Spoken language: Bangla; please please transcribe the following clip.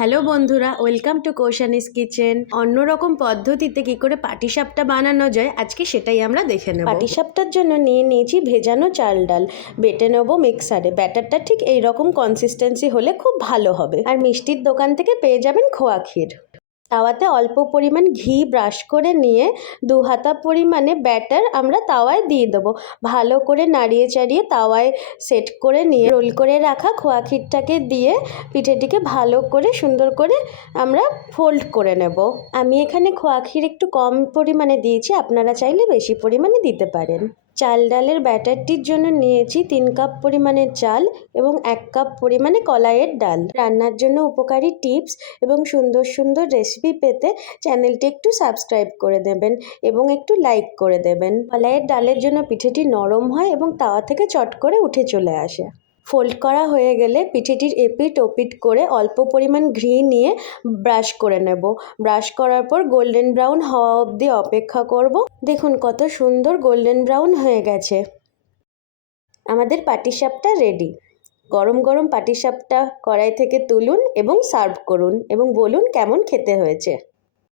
হ্যালো বন্ধুরা, ওয়েলকাম টু কৌশানিস কিচেন। অন্যরকম পদ্ধতিতে কি করে পাটিসাপটা বানানো যায় আজকে সেটাই আমরা দেখে নেব। পাটিসাপটার জন্য নিয়ে নিয়েছি ভেজানো চাল ডাল, বেটে নেবো মিক্সারে। ব্যাটারটা ঠিক এই রকম কনসিস্টেন্সি হলে খুব ভালো হবে। আর মিষ্টির দোকান থেকে পেয়ে যাবেন খোয়া ক্ষীর। তাওয়াতে অল্প পরিমাণ ঘি ব্রাশ করে নিয়ে 2 হাতা পরিমাণে ব্যাটার আমরা তাওয়ায় দিয়ে দেবো। ভালো করে নাড়িয়ে চাড়িয়ে তাওয়ায় সেট করে নিয়ে রোল করে রাখা খোয়া ক্ষীরটাকে দিয়ে পিঠেটিকে ভালো করে সুন্দর করে আমরা ফোল্ড করে নেব। আমি এখানে খোয়া ক্ষীর একটু কম পরিমাণে দিয়েছি, আপনারা চাইলে বেশি পরিমাণে দিতে পারেন। চাল ডালের ব্যাটারটির জন্য নিয়েছি 3 কাপ পরিমাণের চাল এবং 1 কাপ পরিমাণে কলাইয়ের ডাল। রান্নার জন্য উপকারী টিপস এবং সুন্দর সুন্দর রেসিপি পেতে চ্যানেলটি একটু সাবস্ক্রাইব করে দেবেন এবং একটু লাইক করে দেবেন। কলাইয়ের ডালের জন্য পিঠেটি নরম হয় এবং তাওয়া থেকে চট করে উঠে চলে আসে। ফোল্ড করা হয়ে গেলে পিঠেটির এপিট ওপিট করে অল্প পরিমাণ ঘি নিয়ে ব্রাশ করে নেব। ব্রাশ করার পর গোল্ডেন ব্রাউন হওয়া অবধি অপেক্ষা করব। দেখুন কত সুন্দর গোল্ডেন ব্রাউন হয়ে গেছে। আমাদের পাটিসাপটা রেডি। গরম গরম পাটিসাপটা কড়াই থেকে তুলুন এবং সার্ভ করুন এবং বলুন কেমন খেতে হয়েছে।